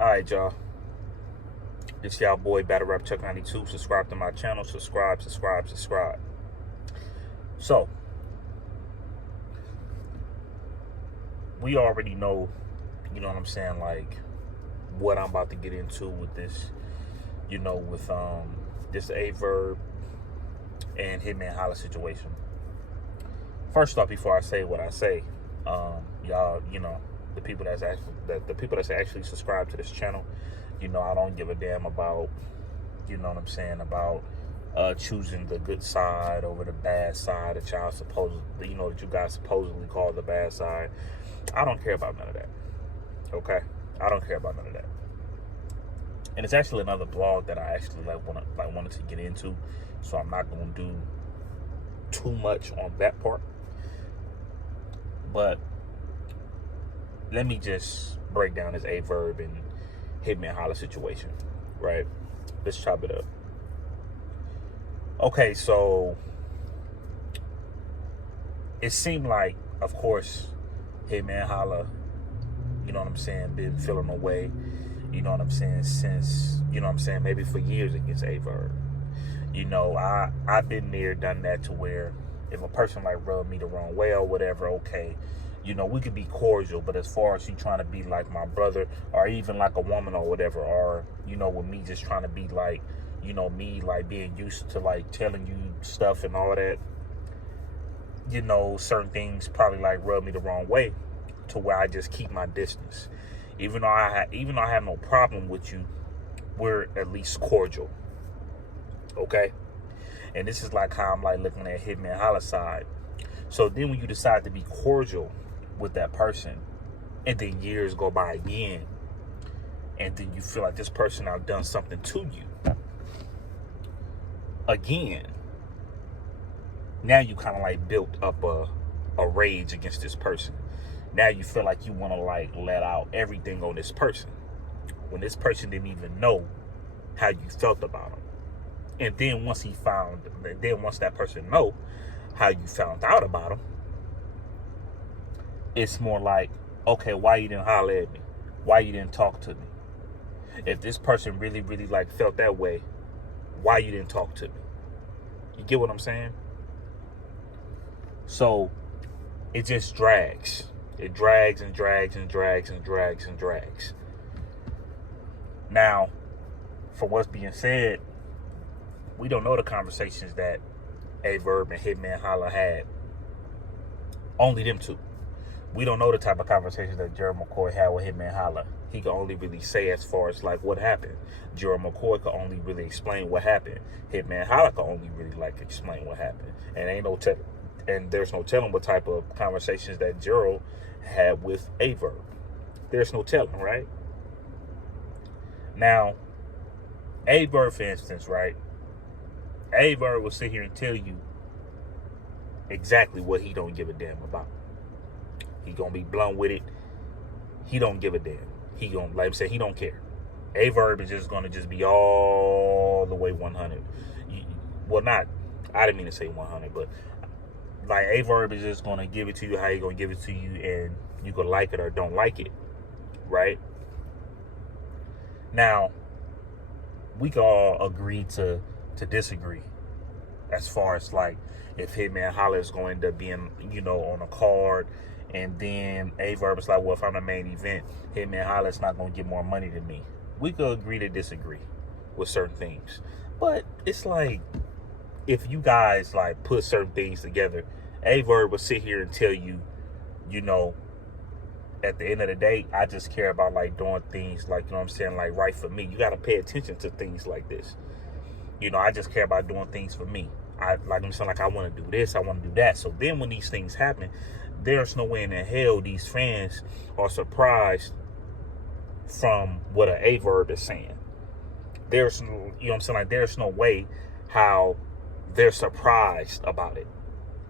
All right, y'all. This y'all boy Battle Rap Chuck 92. Subscribe to my channel. Subscribe. So, we already know, you know what I'm saying, like what I'm about to get into with this, with this A verb and hitman holla situation. First off, before I say what I say, y'all, the people that's actually subscribed to this channel, I don't give a damn about, about choosing the good side over the bad side that y'all that you guys supposedly call the bad side. I don't care about none of that. Okay, I don't care about none of that. And it's actually another blog that I actually wanted to get into, so I'm not gonna do too much on that part. But let me just break down this A verb and hitman holla situation, right? Let's chop it up. Okay, so it seemed like, of course, hitman holla, been feeling away, since, maybe for years against A verb. I've been there, done that, to where if a person like rubbed me the wrong way or whatever, okay, we could be cordial, but as far as you trying to be like my brother or even like a woman or whatever, or, with me just trying to be like, me like being used to like telling you stuff and all that, certain things probably like rub me the wrong way to where I just keep my distance. Even though I have no problem with you, we're at least cordial. Okay? And this is like how I'm like looking at hitman holla side. So then when you decide to be cordial with that person, and then years go by again, and then you feel like this person now done something to you again, now you kind of like built up a rage against this person. Now you feel like you want to like let out everything on this person when this person didn't even know how you felt about him. And then once that person know how you found out about him, it's more like, okay, why you didn't holler at me? Why you didn't talk to me? If this person really, really like felt that way, why you didn't talk to me? You get what I'm saying? So it just drags. It drags and drags and drags and drags and drags. Now, for what's being said, we don't know the conversations that A verb and hitman holla had. Only them two. We don't know the type of conversations that Gerald McCoy had with hitman holla. He can only really say as far as like what happened. Gerald McCoy could only really explain what happened. Hitman holla could only really like explain what happened. And there's no telling what type of conversations that Gerald had with A verb. There's no telling, right? Now, A verb, for instance, right? A verb will sit here and tell you exactly what he don't give a damn about. He gonna be blunt with it. He don't give a damn. He gonna, like I said, he don't care. A verb is just gonna just be all the way 100. I didn't mean to say 100, but like A verb is just gonna give it to you how he gonna give it to you, and you can like it or don't like it, right? Now, we can all agree to disagree as far as like if hitman holla is going to end up being, on a card, and then A verb is like, well, if I'm the main event, hitman holla is not going to get more money than me. We could agree to disagree with certain things, but it's like if you guys like put certain things together, A verb will sit here and tell you, at the end of the day, I just care about like doing things like, like right for me. You got to pay attention to things like this. I just care about doing things for me. I want to do this, I want to do that. So then when these things happen, there's no way in the hell these fans are surprised from what an A verb is saying. There's no, there's no way how they're surprised about it.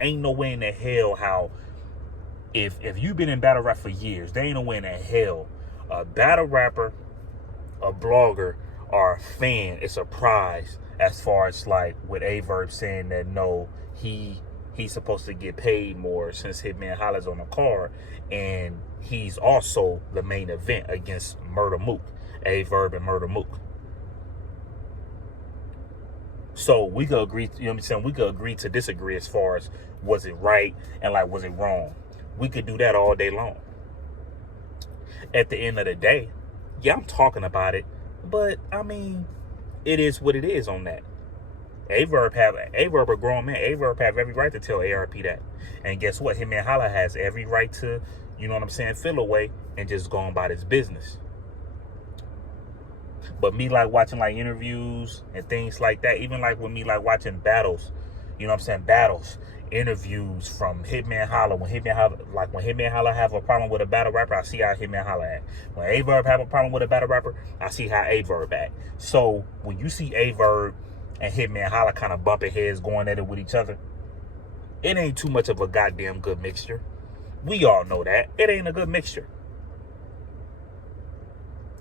Ain't no way in the hell how, if you've been in battle rap for years, there ain't no way in the hell a battle rapper, a blogger, or a fan is surprised as far as like with A verb saying that no, he he's supposed to get paid more since Hitman Holla's on the card, and he's also the main event against Murder Mook, A Verb and Murder Mook. So we could agree, you know what I'm saying? We could agree to disagree as far as was it right and like was it wrong. We could do that all day long. At the end of the day, yeah, I'm talking about it, but I mean, it is what it is on that. A Verb a grown man. A Verb have every right to tell ARP that. And guess what? Hitman Holla has every right to, you know what I'm saying, feel away and just go on about his business. But me like watching like interviews and things like that, even like with me like watching battles, you know what I'm saying, battles, interviews from Hitman Holla. When Hitman Holla have a problem with a battle rapper, I see how Hitman Holla act. When A Verb have a problem with a battle rapper, I see how A Verb act. So when you see A Verb and Hitman Holla kind of bumping heads going at it with each other, it ain't too much of a goddamn good mixture. We all know that. It ain't a good mixture.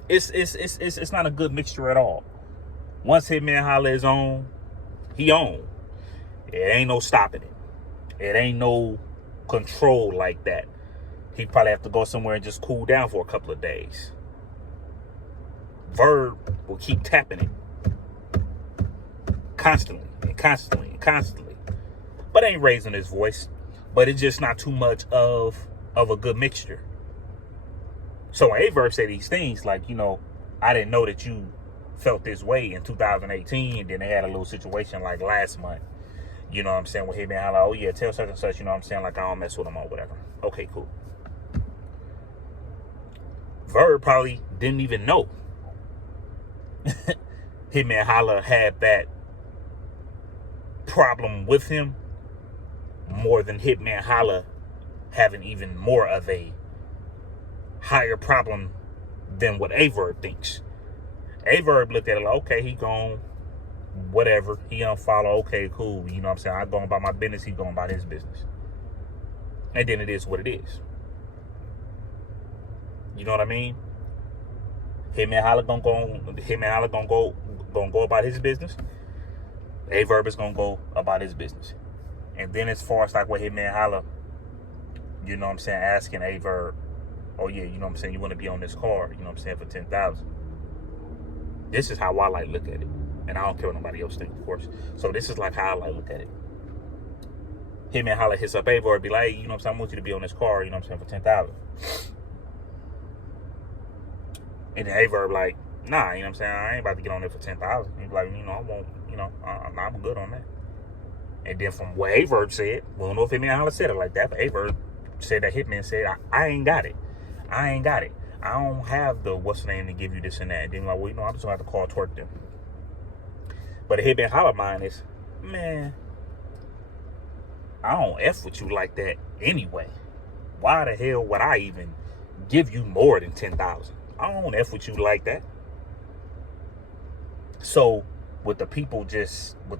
It's not a good mixture at all. Once Hitman Holla is on, he on. It ain't no stopping it. It ain't no control like that. He probably have to go somewhere and just cool down for a couple of days. Verb will keep tapping it. Constantly and constantly and constantly. But ain't raising his voice. But it's just not too much of a good mixture. So when A Verb say these things like, you know, I didn't know that you felt this way in 2018, and then they had a little situation like last month. You know what I'm saying? With Hitman Holla, oh yeah, tell such and such, you know what I'm saying? Like, I don't mess with him or whatever. Okay, cool. Verb probably didn't even know Hitman Holla had that problem with him more than Hitman Holla having even more of a higher problem than what A Verb thinks. A Verb looked at it like, okay, he gone, whatever, he unfollow, okay, cool, you know what I'm saying? I going about my business, he going about his business. And then it is what it is. You know what I mean? Hitman Holla gonna go about his business. A Verb is gonna go about his business. And then as far as like what Hitman Holla, you know what I'm saying, asking A Verb, oh yeah, you know what I'm saying, you want to be on this card, you know what I'm saying, for 10,000. This is how I like look at it. And I don't care what nobody else thinks, of course. So this is like how I like look at it. Hitman Holla hits up A Verb, be like, hey, you know what I'm saying, I want you to be on this card, you know what I'm saying, for 10,000. And then A Verb like, nah, you know what I'm saying, I ain't about to get on there for 10,000. He's like, you know, I won't, you know, I'm good on that. And then from what A Verb said, we don't know if Hitman Holla said it like that, but A Verb said that Hitman said, I ain't got it. I ain't got it. I don't have the what's the name to give you this and that. And then like, well, you know, I'm just gonna have to call Twerk them. But the Hitman Holla mind is, man, I don't F with you like that anyway. Why the hell would I even give you more than 10,000? I don't F with you like that. So with the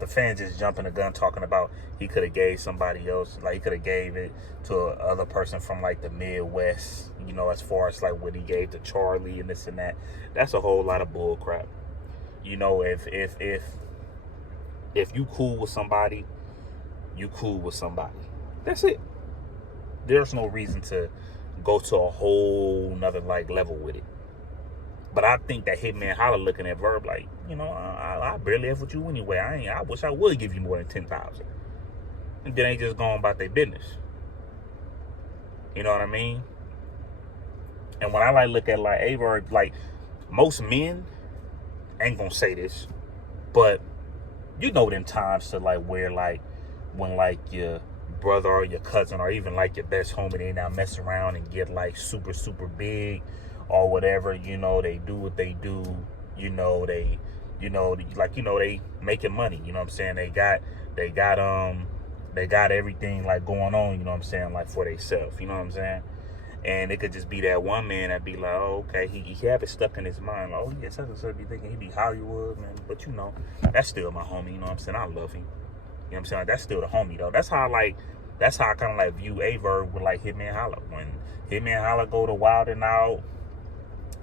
fans just jumping the gun talking about he could have gave somebody else, like he could have gave it to another person from like the Midwest, you know, as far as like what he gave to Charlie and this and that. That's a whole lot of bull crap. You know, if you cool with somebody, you cool with somebody. That's it. There's no reason to go to a whole nother like level with it. But I think that Hitman Holla looking at Verb like, you know, I barely F with you anyway. I wish I would give you more than 10,000. And then they just going about their business. You know what I mean? And when I like look at like A Verb, like most men ain't gonna say this, but you know them times to like where like when like your brother or your cousin or even like your best homie, they now mess around and get like super big or whatever, you know, they do what they do, you know, they making money, you know what I'm saying? They got everything like going on, you know what I'm saying, like for themselves, you know what I'm saying? And it could just be that one man that be like, oh, okay, he have it stuck in his mind, like, oh yeah, such and such be thinking he be Hollywood, man, but you know, that's still my homie, you know what I'm saying? I love him, you know what I'm saying? Like, that's still the homie though. That's how I kind of like view A Verb with like Hitman Holla. When Hitman Holla go to Wild and Out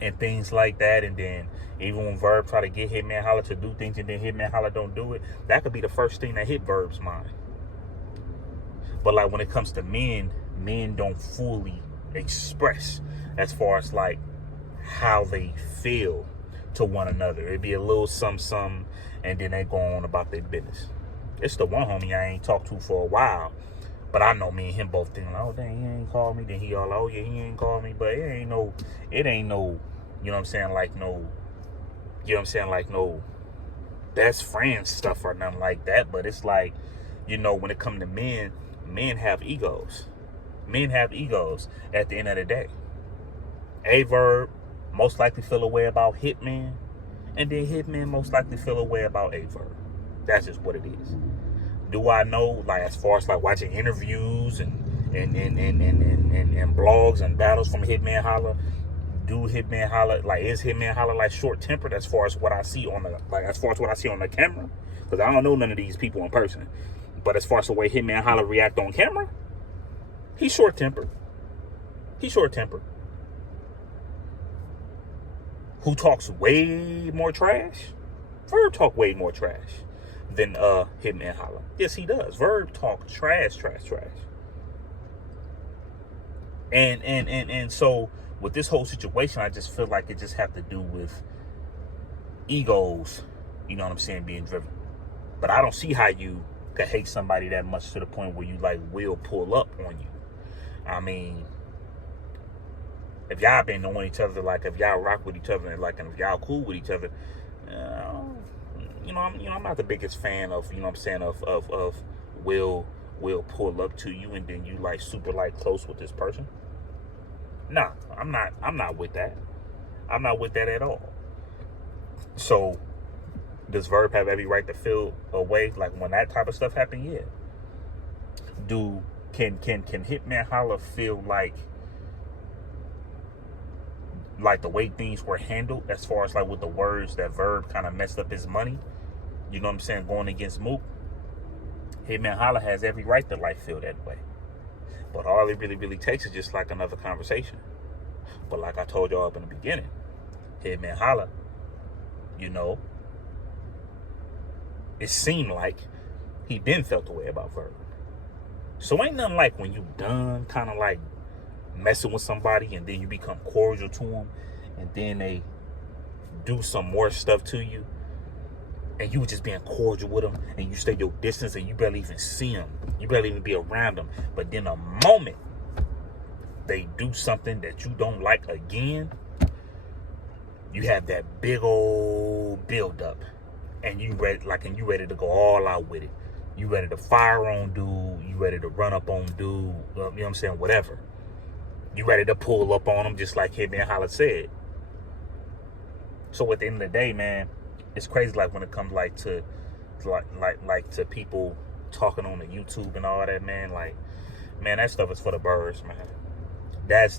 and things like that, and then even when Verb try to get Hitman Holla to do things and then Hitman Holla don't do it, that could be the first thing that hit Verb's mind. But like when it comes to men don't fully express as far as like how they feel to one another. It'd be a little some, and then they go on about their business. It's the one homie I ain't talked to for a while, but I know me and him both thinking, oh dang, he ain't called me. Then he all, oh yeah, he ain't called me. But it ain't no, you know what I'm saying, like no, you know what I'm saying, like no best friend stuff or nothing like that. But it's like, you know, when it comes to men have egos. Men have egos at the end of the day. A verb most likely feel a way about hitman, and then hitman most likely feel a way about a verb. That's just what it is. Do I know, like, as far as like watching interviews and blogs and battles from Hitman Holla? Do Hitman Holla, like, is Hitman Holla like short tempered as far as what I see on the, like, as far as what I see on the camera? Because I don't know none of these people in person. But as far as the way Hitman Holla react on camera, he's short tempered. He's short tempered. Who talks way more trash? Verb talk way more trash than Hitman Holla. Yes, he does. Verb talk trash. And so with this whole situation, I just feel like it just have to do with egos, you know what I'm saying, being driven. But I don't see how you could hate somebody that much to the point where you like will pull up on you. I mean, if y'all been knowing each other, like if y'all rock with each other, and like, and if y'all cool with each other, I'm not the biggest fan of, you know what I'm saying, of will pull up to you and then you like super like close with this person. Nah, I'm not with that. I'm not with that at all. So does Verb have every right to feel away like when that type of stuff happen? Yeah. Can Hitman Holla feel like the way things were handled as far as like with the words that Verb kind of messed up his money, you know what I'm saying, going against Mook? Hitman Holla has every right to like feel that way. But all it really takes is just like another conversation. But like I told y'all up in the beginning, Hitman Holla, you know, it seemed like he been felt the way about Verb. So ain't nothing like when you done kind of like messing with somebody and then you become cordial to them and then they do some more stuff to you and you were just being cordial with them and you stay your distance and you barely even see them, you barely even be around them, but then the moment they do something that you don't like again, you have that big old build up and you ready to go all out with it. You ready to fire on dude, you ready to run up on dude, you know what I'm saying, whatever. You ready to pull up on them just like Hitman Holla said. So at the end of the day, man, it's crazy like when it comes like to to people talking on the YouTube and all that, man, like, man, that stuff is for the birds, man. That's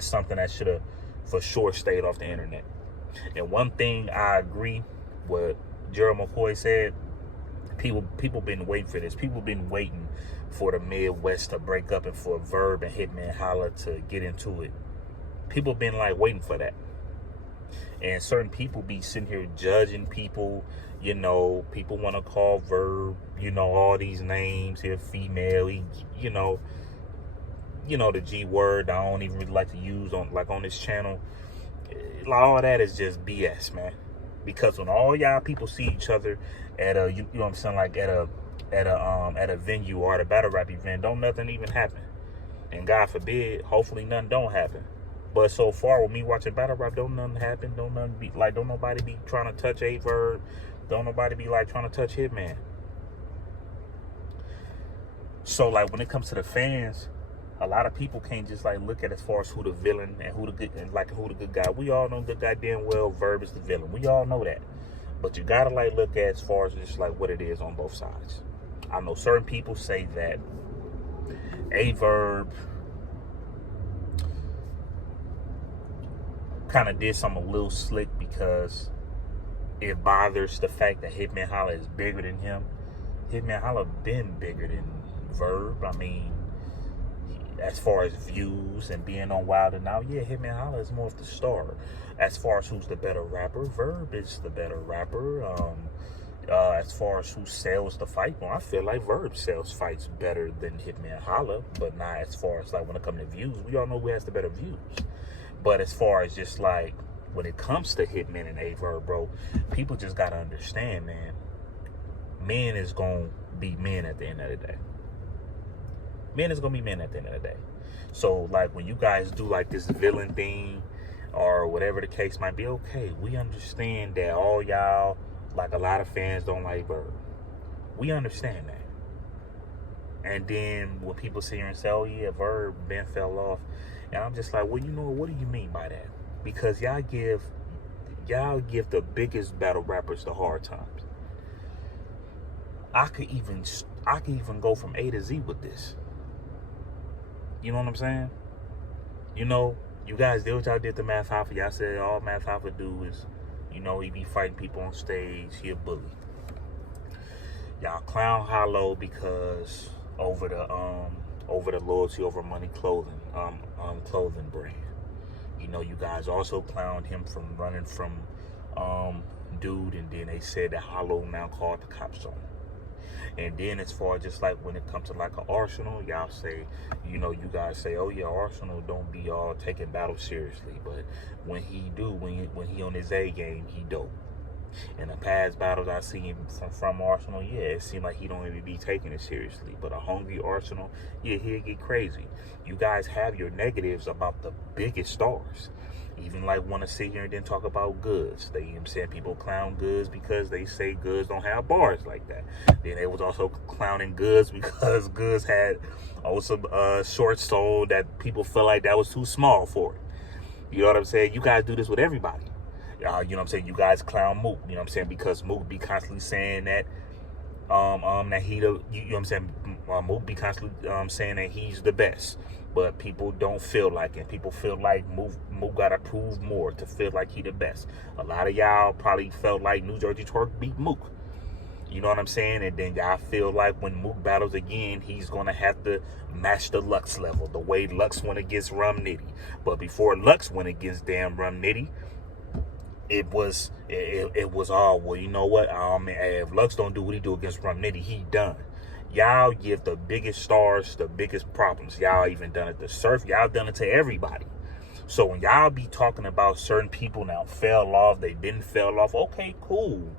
something that should have for sure stayed off the internet. And one thing I agree with Gerald McCoy said, people been waiting for this. People been waiting for the Midwest to break up and for Verb and Hitman Holla to get into it. People been like waiting for that. And certain people be sitting here judging people, you know, people want to call Verb, you know, all these names here, female, you know, the G word I don't even really like to use on this channel. All that is just BS, man. Because when all y'all people see each other at a, you know what I'm saying, like at a venue or at a battle rap event, don't nothing even happen. And God forbid, hopefully nothing don't happen. But so far with me watching battle rap, don't nothing happen. Don't nobody be trying to touch a Verb. Don't nobody be like trying to touch Hitman. So like when it comes to the fans, a lot of people can't just like look at as far as who the villain and who the good guy. We all know good goddamn well Verb is the villain. We all know that. But you gotta like look at as far as just like what it is on both sides. I know certain people say that a Verb kind of did something a little slick because it bothers the fact that Hitman Holla is bigger than him. Hitman Holla been bigger than Verb. I mean, as far as views and being on Wild and Now, yeah, Hitman Holla is more of the star. As far as who's the better rapper, Verb is the better rapper. As far as who sells the fight, well, I feel like Verb sells fights better than Hitman Holla, but not as far as like when it comes to views. We all know who has the better views. But as far as just like when it comes to Hitman and Verb, bro, people just gotta understand, man. Men is gonna be men at the end of the day. Men is gonna be men at the end of the day. So like when you guys do like this villain thing or whatever the case might be, okay, we understand that all y'all, like a lot of fans don't like Verb. We understand that. And then when people sit here and say, oh yeah, Verb, Ben fell off. And I'm just like, well, you know, what do you mean by that? Because y'all give the biggest battle rappers the hard times. I could even go from A to Z with this. You know what I'm saying? You know, you guys did what y'all did to Math Hoffa. Y'all said all Math Hoffa do is, you know, he be fighting people on stage. He a bully. Y'all clown Hollow because over the loyalty over money clothing brand. You know, you guys also clowned him from running from dude, and then they said that Hollow now called the cops on him. And then as far as just like when it comes to like an Arsenal, y'all say, you know, you guys say, oh yeah, Arsenal don't be all taking battle seriously, but when he on his A game, he dope. In the past battles I seen from Arsenal, yeah, it seemed like he don't even be taking it seriously. But a hungry Arsenal, yeah, he'll get crazy. You guys have your negatives about the biggest stars. Even like want to sit here and then talk about Goods. They, you know what I'm saying, people clown Goods because they say Goods don't have bars like that. Then they was also clowning Goods because Goods had also short soul that people felt like that was too small for it. You know what I'm saying? You guys do this with everybody. You know what I'm saying? You guys clown Mook, you know what I'm saying? Because Mook be constantly saying that that he the, you know what I'm saying? Mook be constantly saying that he's the best. But people don't feel like it. People feel like Mook gotta prove more to feel like he the best. A lot of y'all probably felt like New Jersey Twerk beat Mook. You know what I'm saying? And then y'all feel like when Mook battles again, he's gonna have to match the Lux level, the way Lux went against Rum Nitty. But before Lux went against damn Rum Nitty, it was all, well, you know what? If Lux don't do what he do against Rum Nitty, he done. Y'all give the biggest stars the biggest problems. Y'all even done it to Surf. Y'all done it to everybody. So when y'all be talking about certain people now fell off, they didn't fell off, okay, cool.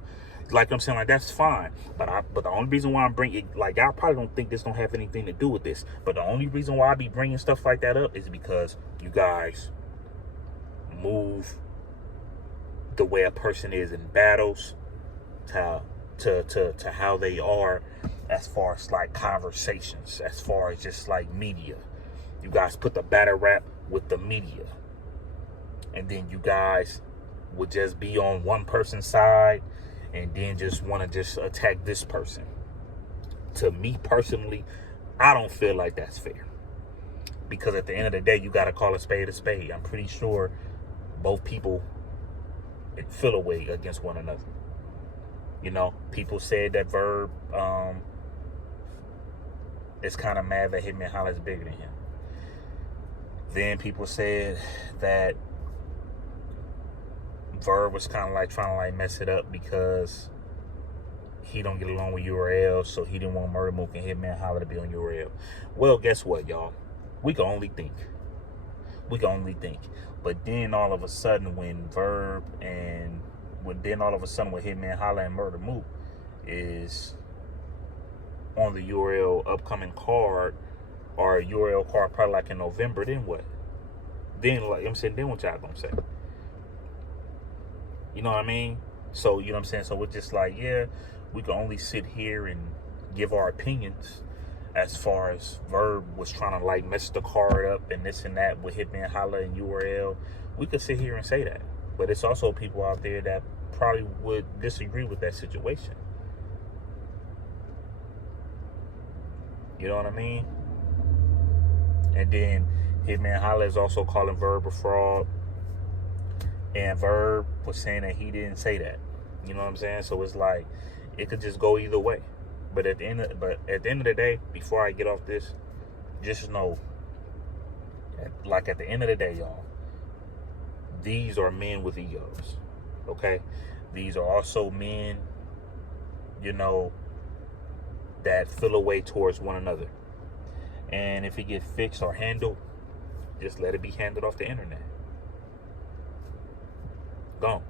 Like I'm saying, like that's fine. But the only reason why I'm bringing it, like y'all probably don't think this don't have anything to do with this. But the only reason why I be bringing stuff like that up is because you guys move the way a person is in battles to how they are as far as like conversations, as far as just like media. You guys put the battle rap with the media, and then you guys would just be on one person's side and then just want to just attack this person. To me personally, I don't feel like that's fair, because at the end of the day, you got to call a spade a spade. I'm pretty sure both people feel away against one another. You know, people said that Verb is kind of mad that Hitman Holla is bigger than him. Then people said that Verb was kind of like trying to like mess it up because he don't get along with URL, so he didn't want Murder Mook and Hitman Holla to be on URL. Well, guess what, y'all? We can only think. But then all of a sudden when Hitman Holla and Murder Mook is on the URL upcoming card, or a URL card probably like in November, then what? Then, like I'm saying, then what y'all gonna say? You know what I mean? So, you know what I'm saying? So we're just like, yeah, we can only sit here and give our opinions as far as Verb was trying to like mess the card up and this and that with Hitman Holla and URL. We could sit here and say that. But it's also people out there that probably would disagree with that situation. You know what I mean? And then Hitman Holla is also calling Verb a fraud. And Verb was saying that he didn't say that. You know what I'm saying? So it's like, it could just go either way. But at the end of the day, before I get off this, just know, like at the end of the day, y'all, these are men with egos. Okay? These are also men you know, that feel a way towards one another. And if it get fixed or handled, just let it be handled off the internet. Gone.